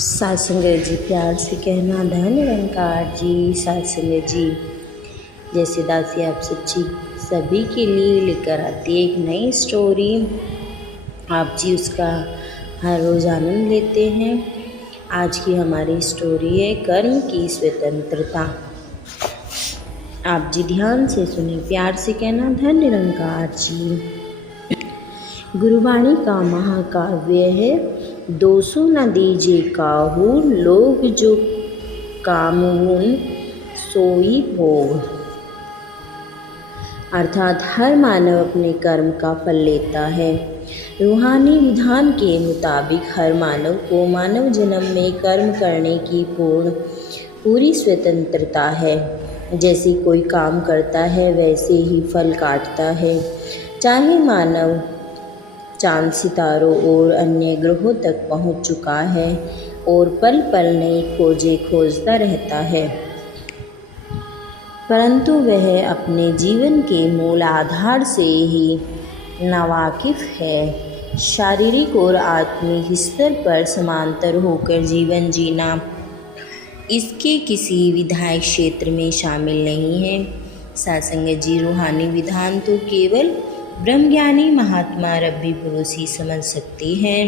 सत्संग जी प्यार से कहना धन निरंकार जी। सत्संग जी जैसे दासी आप सभी के लिए लेकर आती है एक नई स्टोरी। आप जी उसका हर रोज़ आनंद लेते हैं। आज की हमारी स्टोरी है कर्म की स्वतंत्रता। आप जी ध्यान से सुने, प्यार से कहना धन निरंकार जी। गुरुवाणी का महाकाव्य है। 200 न दीजे काहू, लोग जो कामून सोई भोग। अर्थात हर मानव अपने कर्म का फल लेता है। रूहानी विधान के मुताबिक हर मानव को मानव जन्म में कर्म करने की पूरी स्वतंत्रता है। जैसे कोई काम करता है वैसे ही फल काटता है। चाहे मानव चांद सितारों और अन्य ग्रहों तक पहुंच चुका है और पल पल नई खोजें खोजता रहता है, परंतु वह अपने जीवन के मूल आधार से ही नावाकिफ है। शारीरिक और आत्मिक स्तर पर समांतर होकर जीवन जीना इसके किसी विधायक क्षेत्र में शामिल नहीं है। सत्संग जी रूहानी विधान तो केवल ब्रह्मज्ञानी महात्मा रब्बी पुरुष ही समझ सकते हैं।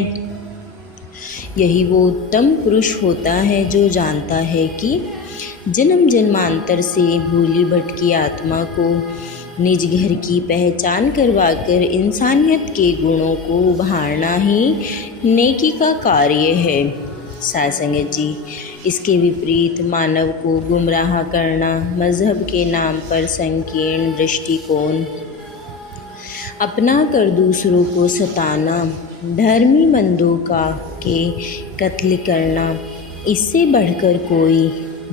यही वो उत्तम पुरुष होता है जो जानता है कि जन्म जन्मांतर से भूली भटकी आत्मा को निज घर की पहचान करवाकर इंसानियत के गुणों को उभारना ही नेकी का कार्य है। सत्संग जी इसके विपरीत मानव को गुमराह करना, मजहब के नाम पर संकीर्ण दृष्टिकोण अपना कर दूसरों को सताना, धर्मी मंदों के कत्ल करना, इससे बढ़कर कोई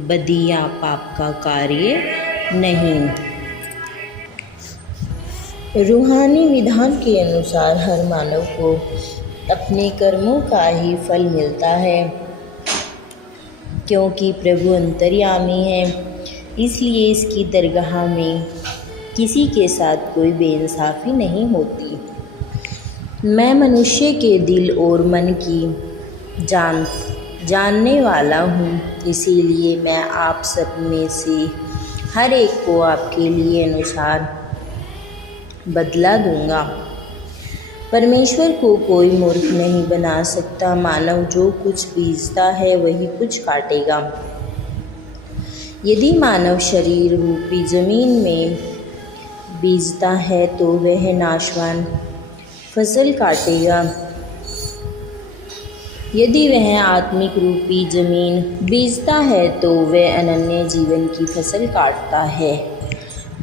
बदी या पाप का कार्य नहीं। रूहानी विधान के अनुसार हर मानव को अपने कर्मों का ही फल मिलता है। क्योंकि प्रभु अंतर्यामी है, इसलिए इसकी दरगाह में किसी के साथ कोई बेइंसाफ़ी नहीं होती। मैं मनुष्य के दिल और मन की जानने वाला हूँ, इसीलिए मैं आप सब में से हर एक को आपके लिए अनुसार बदला दूंगा। परमेश्वर को कोई मूर्ख नहीं बना सकता। मानव जो कुछ बीजता है वही कुछ काटेगा। यदि मानव शरीर रूपी जमीन में बीजता है तो वह नाशवान फसल काटेगा। यदि वह आत्मिक रूपी जमीन बीजता है तो वह अनन्य जीवन की फसल काटता है।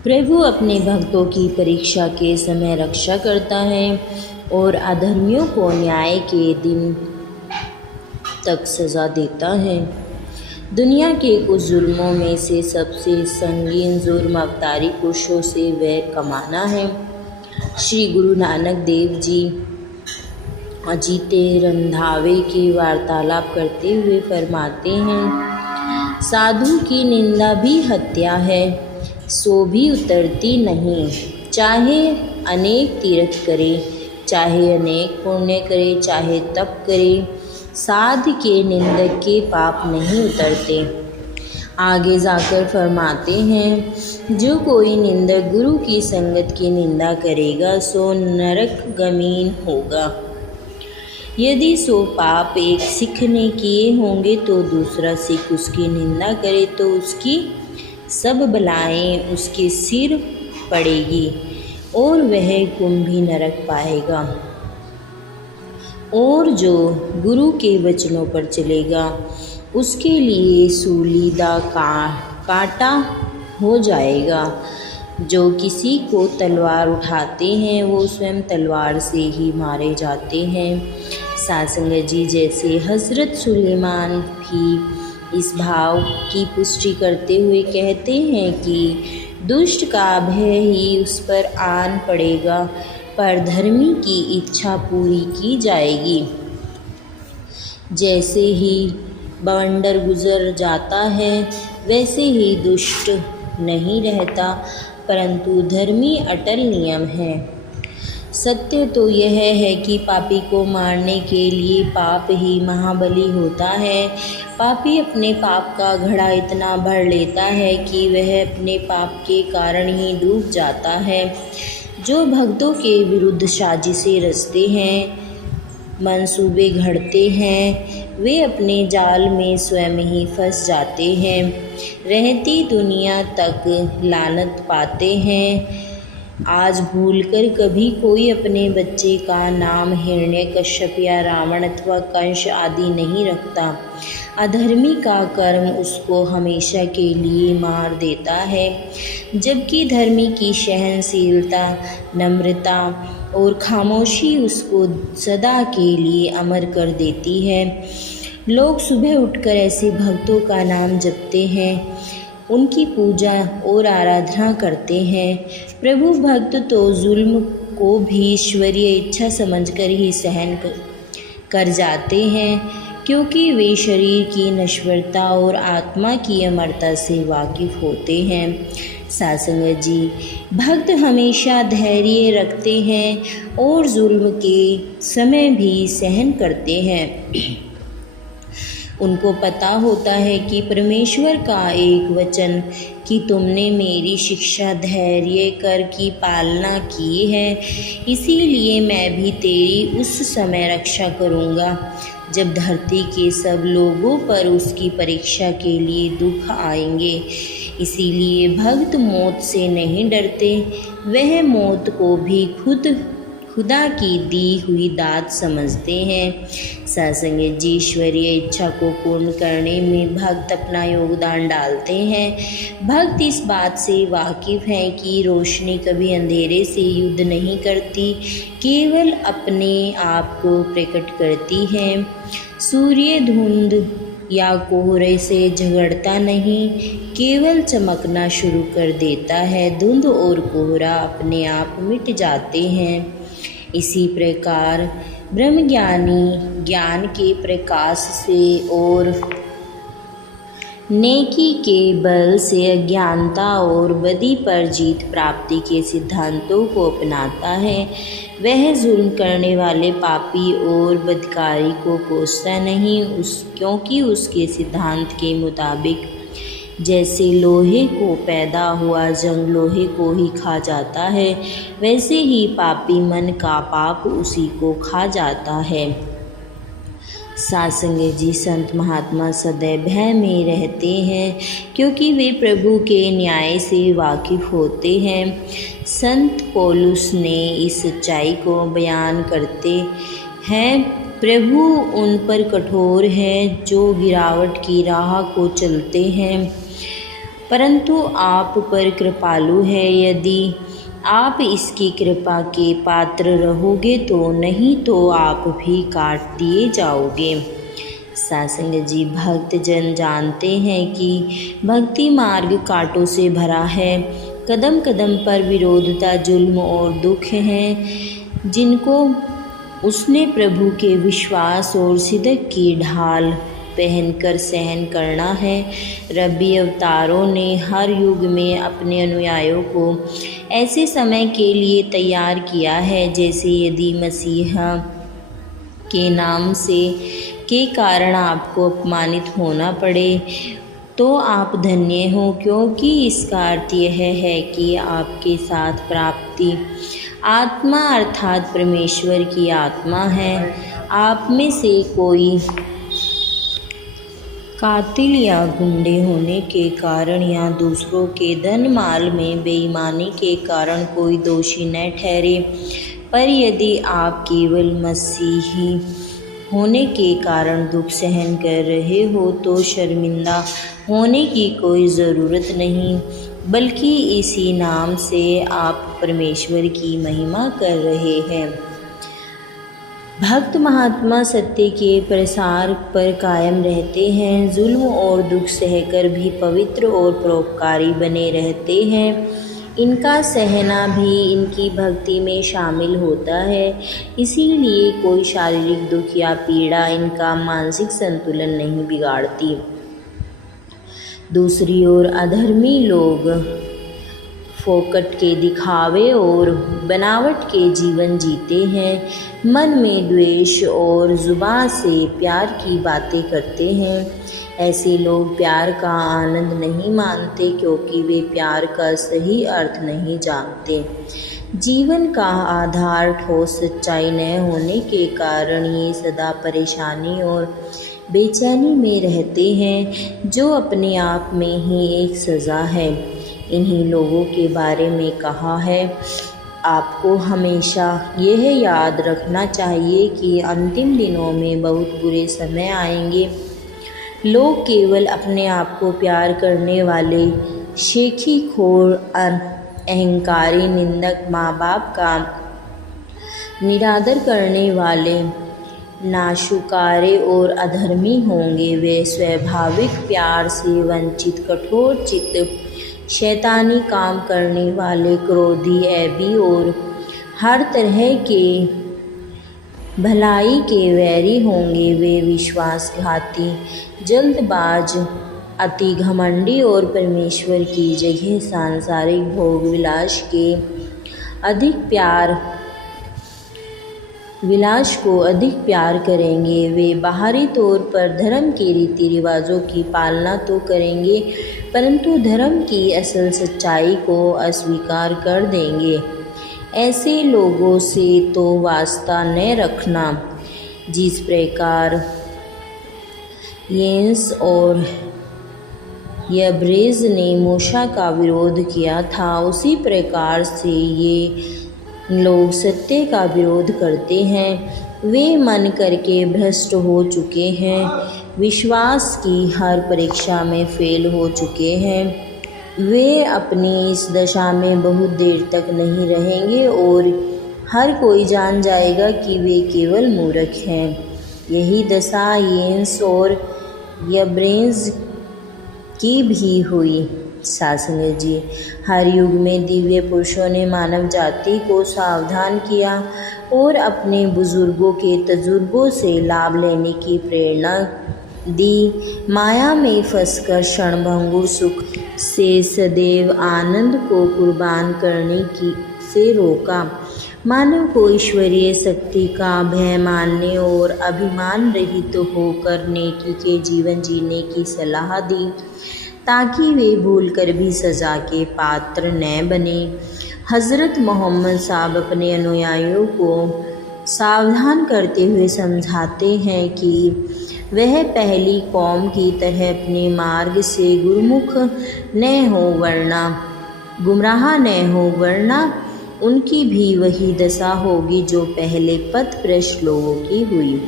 प्रभु अपने भक्तों की परीक्षा के समय रक्षा करता है और अधर्मियों को न्याय के दिन तक सज़ा देता है। दुनिया के कुछ जुर्मों में से सबसे संगीन जुर्म अवतारी पुरुषों से वैर कमाना है। श्री गुरु नानक देव जी अजीते रंधावे की वार्तालाप करते हुए फरमाते हैं, साधु की निंदा भी हत्या है, सो भी उतरती नहीं। चाहे अनेक तीर्थ करे, चाहे अनेक पुण्य करे, चाहे तप करे, साध के निंदक के पाप नहीं उतरते। आगे जाकर फरमाते हैं, जो कोई निंदक गुरु की संगत की निंदा करेगा सो नरकगमीन होगा। यदि सो पाप एक सिख ने किए होंगे तो दूसरा सिख उसकी निंदा करे तो उसकी सब बलाएं उसके सिर पड़ेगी और वह कुंभी नरक पाएगा। और जो गुरु के वचनों पर चलेगा उसके लिए सूलीदा कांटा हो जाएगा। जो किसी को तलवार उठाते हैं वो स्वयं तलवार से ही मारे जाते हैं। सत्संग जी जैसे हज़रत सुलेमान भी इस भाव की पुष्टि करते हुए कहते हैं कि दुष्ट का भय ही उस पर आन पड़ेगा, पर धर्मी की इच्छा पूरी की जाएगी। जैसे ही बवंडर गुजर जाता है वैसे ही दुष्ट नहीं रहता, परंतु धर्मी अटल नियम है। सत्य तो यह है कि पापी को मारने के लिए पाप ही महाबली होता है। पापी अपने पाप का घड़ा इतना भर लेता है कि वह अपने पाप के कारण ही डूब जाता है। जो भक्तों के विरुद्ध साजिशें रचते हैं, मंसूबे घड़ते हैं, वे अपने जाल में स्वयं ही फंस जाते हैं, रहती दुनिया तक लानत पाते हैं। आज भूलकर कभी कोई अपने बच्चे का नाम हिरण्यकश्यप या रावण अथवा कंस आदि नहीं रखता। अधर्मी का कर्म उसको हमेशा के लिए मार देता है, जबकि धर्मी की सहनशीलता, नम्रता और खामोशी उसको सदा के लिए अमर कर देती है। लोग सुबह उठकर ऐसे भक्तों का नाम जपते हैं, उनकी पूजा और आराधना करते हैं। प्रभु भक्त तो जुल्म को भी ईश्वरीय इच्छा समझकर ही सहन कर जाते हैं, क्योंकि वे शरीर की नश्वरता और आत्मा की अमरता से वाकिफ होते हैं। सासंग जी, भक्त हमेशा धैर्य रखते हैं और जुल्म के समय भी सहन करते हैं। उनको पता होता है कि परमेश्वर का एक वचन कि तुमने मेरी शिक्षा धैर्य कर की पालना की है, इसीलिए मैं भी तेरी उस समय रक्षा करूँगा जब धरती के सब लोगों पर उसकी परीक्षा के लिए दुख आएंगे। इसीलिए भक्त मौत से नहीं डरते, वह मौत को भी खुदा की दी हुई दात समझते हैं। सत्संग जी, ईश्वरीय इच्छा को पूर्ण करने में भक्त अपना योगदान डालते हैं। भक्त इस बात से वाकिफ हैं कि रोशनी कभी अंधेरे से युद्ध नहीं करती, केवल अपने आप को प्रकट करती है। सूर्य धुंध या कोहरे से झगड़ता नहीं, केवल चमकना शुरू कर देता है। धुंध और कोहरा अपने आप मिट जाते हैं। इसी प्रकार ब्रह्मज्ञानी ज्ञान के प्रकाश से और नेकी के बल से अज्ञानता और बदी पर जीत प्राप्ति के सिद्धांतों को अपनाता है। वह जुल्म करने वाले पापी और बदकारी को कोसता नहीं, क्योंकि उसके सिद्धांत के मुताबिक जैसे लोहे को पैदा हुआ जंग लोहे को ही खा जाता है, वैसे ही पापी मन का पाप उसी को खा जाता है। सासंग जी, संत महात्मा सदैव भय में रहते हैं, क्योंकि वे प्रभु के न्याय से वाकिफ होते हैं। संत पौलुस ने इस सच्चाई को बयान करते हैं, प्रभु उन पर कठोर है जो गिरावट की राह को चलते हैं, परंतु आप पर कृपालु है। यदि आप इसकी कृपा के पात्र रहोगे तो, नहीं तो आप भी काट दिए जाओगे। सासंग जी, भक्त जन जानते हैं कि भक्ति मार्ग कांटों से भरा है। कदम कदम पर विरोधता, जुल्म और दुख हैं, जिनको उसने प्रभु के विश्वास और सिद्क की ढाल पहनकर सहन करना है। रब्बी अवतारों ने हर युग में अपने अनुयायियों को ऐसे समय के लिए तैयार किया है, जैसे यदि मसीहा के नाम के कारण आपको अपमानित होना पड़े तो आप धन्य हो, क्योंकि इसका अर्थ यह है कि आपके साथ प्राप्ति आत्मा अर्थात परमेश्वर की आत्मा है। आप में से कोई कातिल या गुंडे होने के कारण या दूसरों के धन माल में बेईमानी के कारण कोई दोषी न ठहरे, पर यदि आप केवल मसीही होने के कारण दुख सहन कर रहे हो तो शर्मिंदा होने की कोई ज़रूरत नहीं, बल्कि इसी नाम से आप परमेश्वर की महिमा कर रहे हैं। भक्त महात्मा सत्य के प्रसार पर कायम रहते हैं, जुल्म और दुख सहकर भी पवित्र और परोपकारी बने रहते हैं। इनका सहना भी इनकी भक्ति में शामिल होता है, इसीलिए कोई शारीरिक दुख या पीड़ा इनका मानसिक संतुलन नहीं बिगाड़ती। दूसरी ओर अधर्मी लोग फोकट के दिखावे और बनावट के जीवन जीते हैं। मन में द्वेष और जुबान से प्यार की बातें करते हैं। ऐसे लोग प्यार का आनंद नहीं मानते क्योंकि वे प्यार का सही अर्थ नहीं जानते। जीवन का आधार ठोस सच्चाई न होने के कारण ये सदा परेशानी और बेचैनी में रहते हैं, जो अपने आप में ही एक सज़ा है। इन्हीं लोगों के बारे में कहा है, आपको हमेशा यह याद रखना चाहिए कि अंतिम दिनों में बहुत बुरे समय आएंगे। लोग केवल अपने आप को प्यार करने वाले, शेखी खोर, अहंकारी, निंदक, माँ बाप का निरादर करने वाले, नाशुकारे और अधर्मी होंगे। वे स्वाभाविक प्यार से वंचित, कठोर चित्त, शैतानी काम करने वाले, क्रोधी, ऐबी और हर तरह के भलाई के वैरी होंगे। वे विश्वासघाती, जल्दबाज, अति घमंडी और परमेश्वर की जगह सांसारिक भोग विलास को अधिक प्यार करेंगे। वे बाहरी तौर पर धर्म के रीति रिवाजों की पालना तो करेंगे, परंतु धर्म की असल सच्चाई को अस्वीकार कर देंगे। ऐसे लोगों से तो वास्ता न रखना। जिस प्रकार येंस और यब्रेज ने मूसा का विरोध किया था, उसी प्रकार से ये लोग सत्य का विरोध करते हैं। वे मन करके भ्रष्ट हो चुके हैं, विश्वास की हर परीक्षा में फेल हो चुके हैं। वे अपनी इस दशा में बहुत देर तक नहीं रहेंगे और हर कोई जान जाएगा कि वे केवल मूर्ख हैं। यही दशा येंस और यब्रेज की भी हुई। सासंग जी, हर युग में दिव्य पुरुषों ने मानव जाति को सावधान किया और अपने बुजुर्गों के तजुर्बों से लाभ लेने की प्रेरणा दी। माया में फंसकर क्षणभंगुर सुख से सदैव आनंद को कुर्बान करने से रोका। मानव को ईश्वरीय शक्ति का भय मानने और अभिमान रहित होकर नेकी के जीवन जीने की सलाह दी, ताकि वे भूलकर भी सज़ा के पात्र न बने। हज़रत मोहम्मद साहब अपने अनुयायियों को सावधान करते हुए समझाते हैं कि वह पहली कौम की तरह अपने मार्ग से गुमराह न हो, वरना उनकी भी वही दशा होगी जो पहले पथभ्रष्ट लोगों की हुई।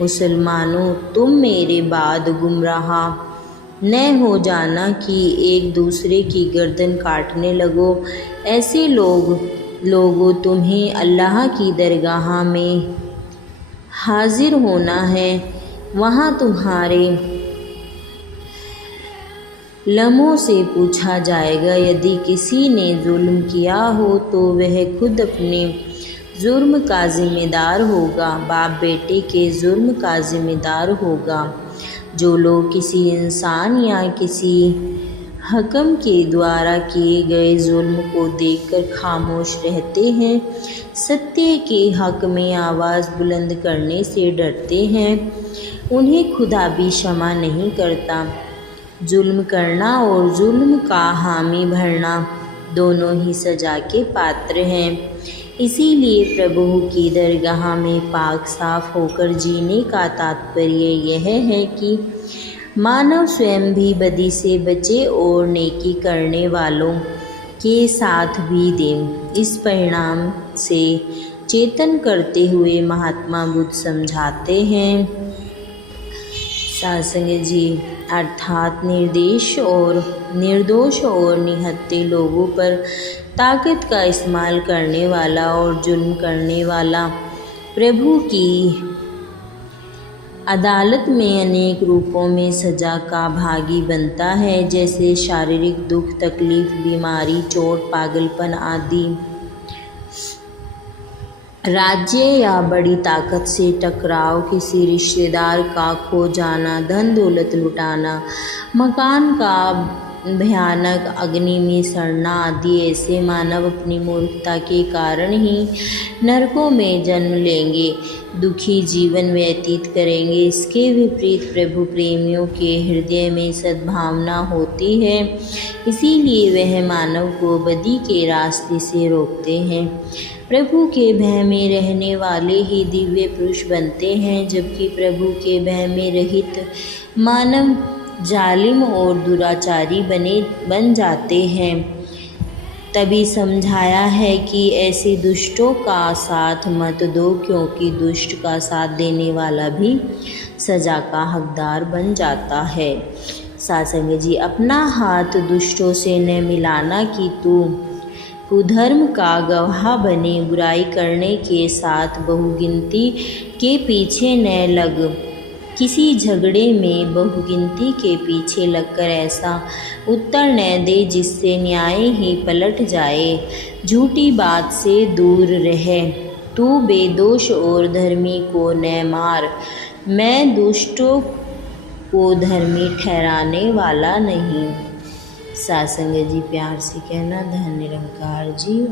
मुसलमानों, तुम मेरे बाद गुमराह न हो जाना कि एक दूसरे की गर्दन काटने लगो। ऐसे लोगों तुम्हें अल्लाह की दरगाह में हाजिर होना है। वहाँ तुम्हारे लम्हों से पूछा जाएगा। यदि किसी ने जुल्म किया हो तो वह खुद अपने जुर्म का जिम्मेदार होगा, बाप बेटे के जुर्म का जिम्मेदार होगा। जो लोग किसी इंसान या किसी हकम के द्वारा किए गए जुल्म को देखकर खामोश रहते हैं, सत्य के हक में आवाज़ बुलंद करने से डरते हैं, उन्हें खुदा भी क्षमा नहीं करता। जुल्म करना और जुल्म का हामी भरना दोनों ही सज़ा के पात्र हैं। इसीलिए प्रभु की दरगाह में पाक साफ होकर जीने का तात्पर्य यह है कि मानव स्वयं भी बदी से बचे और नेकी करने वालों के साथ भी दें। इस परिणाम से चेतन करते हुए महात्मा बुद्ध समझाते हैं, सासंग जी, अर्थात निर्दोष और निहत्थे लोगों पर ताकत का इस्तेमाल करने वाला और जुल्म करने वाला प्रभु की अदालत में अनेक रूपों में सज़ा का भागी बनता है, जैसे शारीरिक दुख, तकलीफ, बीमारी, चोट, पागलपन आदि। राज्य या बड़ी ताकत से टकराव, किसी रिश्तेदार का खो जाना, धन दौलत लुटाना, मकान का भयानक अग्नि में सड़ना आदि ऐसे मानव अपनी मूर्खता के कारण ही नरकों में जन्म लेंगे, दुखी जीवन व्यतीत करेंगे। इसके विपरीत प्रभु प्रेमियों के हृदय में सद्भावना होती है, इसीलिए वह मानव को बदी के रास्ते से रोकते हैं। प्रभु के भय में रहने वाले ही दिव्य पुरुष बनते हैं, जबकि प्रभु के भय में रहित मानव जालिम और दुराचारी बन जाते हैं। तभी समझाया है कि ऐसे दुष्टों का साथ मत दो, क्योंकि दुष्ट का साथ देने वाला भी सजा का हकदार बन जाता है। सासंग जी, अपना हाथ दुष्टों से न मिलाना कि तू कुधर्म का गवाह बने। बुराई करने के साथ बहुगिनती के पीछे न लग। किसी झगड़े में बहुगिनती के पीछे लगकर ऐसा उत्तर न दे जिससे न्याय ही पलट जाए। झूठी बात से दूर रहे। तू बेदोष और धर्मी को न मार। मैं दुष्टों को धर्मी ठहराने वाला नहीं। सासंग जी, प्यार से कहना। धन निरंकार जी।